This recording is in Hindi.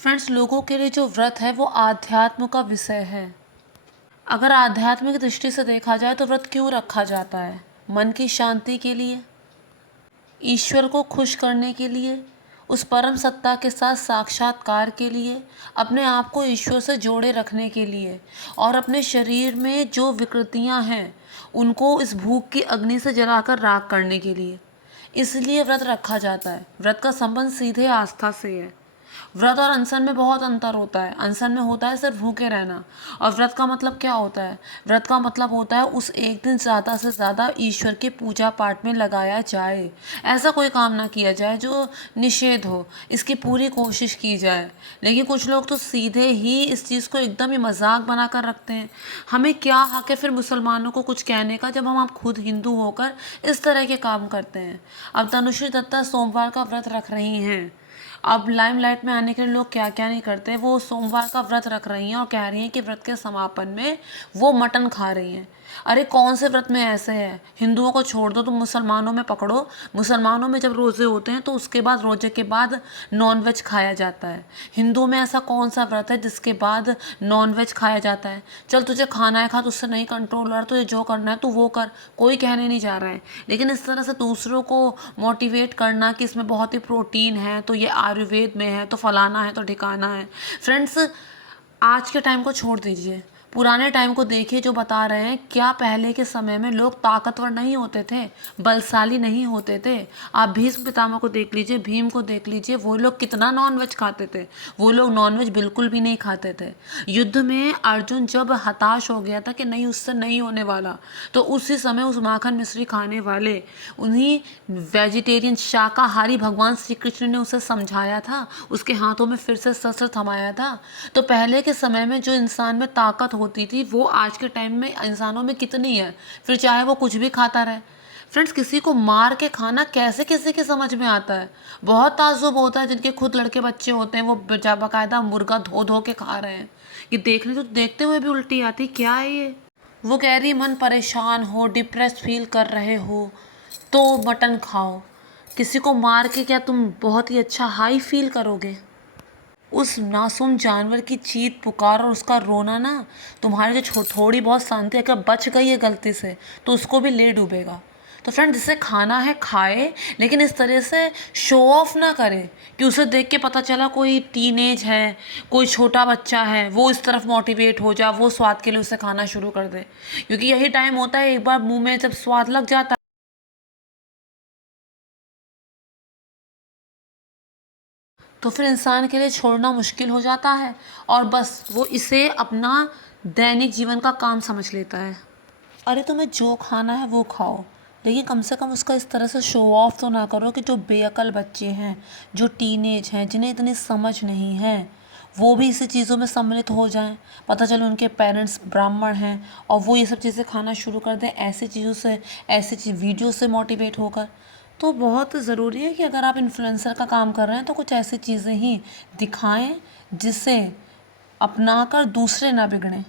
फ्रेंड्स, लोगों के लिए जो व्रत है वो आध्यात्म का विषय है। अगर आध्यात्मिक दृष्टि से देखा जाए तो व्रत क्यों रखा जाता है? मन की शांति के लिए, ईश्वर को खुश करने के लिए, उस परम सत्ता के साथ साक्षात्कार के लिए, अपने आप को ईश्वर से जोड़े रखने के लिए और अपने शरीर में जो विकृतियां हैं उनको इस भूख की अग्नि से जलाकर राख करने के लिए। इसलिए व्रत रखा जाता है। व्रत का संबंध सीधे आस्था से है। व्रत और अनशन में बहुत अंतर होता है। अनशन में होता है सिर्फ भूखे रहना, और व्रत का मतलब क्या होता है? व्रत का मतलब होता है उस एक दिन ज़्यादा से ज़्यादा ईश्वर के पूजा पाठ में लगाया जाए। ऐसा कोई काम ना किया जाए जो निषेध हो, इसकी पूरी कोशिश की जाए। लेकिन कुछ लोग तो सीधे ही इस चीज़ को एकदम ही मजाक बना कर रखते हैं। हमें क्या हक है फिर मुसलमानों को कुछ कहने का, जब हम आप खुद हिंदू होकर इस तरह के काम करते हैं। अब तनुश्री दत्ता सोमवार का व्रत रख रही हैं। अब लाइमलाइट में आने के लिए लोग क्या क्या नहीं करते। वो सोमवार का व्रत रख रही हैं और कह रही हैं कि व्रत के समापन में वो मटन खा रही हैं। अरे कौन से व्रत में ऐसे है? हिंदुओं को छोड़ दो, तुम मुसलमानों में पकड़ो। मुसलमानों में जब रोज़े होते हैं तो उसके बाद, रोजे के बाद नॉनवेज खाया जाता है। हिंदुओं में ऐसा कौन सा व्रत है जिसके बाद नॉनवेज खाया जाता है? चल तुझे खाना है खा, तुझसे नहीं कंट्रोल हो रहा, तुझे जो करना है तू वो कर, कोई कहने नहीं जा रहा है। लेकिन इस तरह से दूसरों को मोटिवेट करना कि इसमें बहुत ही प्रोटीन है, तो ये आयुर्वेद में है, तो फलाना है, तो ठिकाना है। फ्रेंड्स, आज के टाइम को छोड़ दीजिए, पुराने टाइम को देखिए। जो बता रहे हैं, क्या पहले के समय में लोग ताकतवर नहीं होते थे, बलशाली नहीं होते थे? आप भीष्म पितामह को देख लीजिए, भीम को देख लीजिए, वो लोग कितना नॉनवेज खाते थे। वो लोग नॉनवेज बिल्कुल भी नहीं खाते थे। युद्ध में अर्जुन जब हताश हो गया था कि नहीं, उससे नहीं होने वाला, तो उसी समय उस माखन मिश्री खाने वाले, उन्हीं वेजिटेरियन शाकाहारी भगवान श्री कृष्ण ने उसे समझाया था, उसके हाथों में फिर से शस्त्र थमाया था। तो पहले के समय में जो इंसान में ताकत होती थी वो आज के टाइम में इंसानों में कितनी है, फिर चाहे वो कुछ भी खाता रहे। फ्रेंड्स, किसी को मार के खाना कैसे किसी के समझ में आता है? बहुत ताज्जुब होता है जिनके खुद लड़के बच्चे होते हैं, वो बाकायदा मुर्गा धो धो के खा रहे हैं। ये देखने तो देखते हुए भी उल्टी आती, क्या है ये? वो कह रही मन परेशान हो, डिप्रेस फील कर रहे हो तो मटन खाओ। किसी को मार के क्या तुम बहुत ही अच्छा हाई फील करोगे? उस मासूम जानवर की चीख पुकार और उसका रोना ना, तुम्हारी जो थोड़ी बहुत शांति अगर बच गई है गलती से तो उसको भी ले डूबेगा। तो फ्रेंड, जिसे खाना है खाए, लेकिन इस तरह से शो ऑफ ना करे कि उसे देख के पता चला कोई टीनेज है, कोई छोटा बच्चा है, वो इस तरफ मोटिवेट हो जा, वो स्वाद के लिए उसे खाना शुरू कर दे। क्योंकि यही टाइम होता है, एक बार मुंह में जब स्वाद लग जाता तो फिर इंसान के लिए छोड़ना मुश्किल हो जाता है, और बस वो इसे अपना दैनिक जीवन का काम समझ लेता है। अरे तुम्हें जो खाना है वो खाओ, लेकिन कम से कम उसका इस तरह से शो ऑफ तो ना करो कि जो बेअकल बच्चे हैं, जो टीनेज हैं, जिन्हें इतनी समझ नहीं है, वो भी इसी चीज़ों में सम्मिलित हो जाएं। पता चले उनके पेरेंट्स ब्राह्मण हैं और वो ये सब चीज़ें खाना शुरू कर दें ऐसी चीज़ों से, ऐसी वीडियो से मोटिवेट होकर। तो बहुत ज़रूरी है कि अगर आप इन्फ्लुएंसर का काम कर रहे हैं तो कुछ ऐसी चीज़ें ही दिखाएं जिससे अपनाकर दूसरे ना बिगड़ें।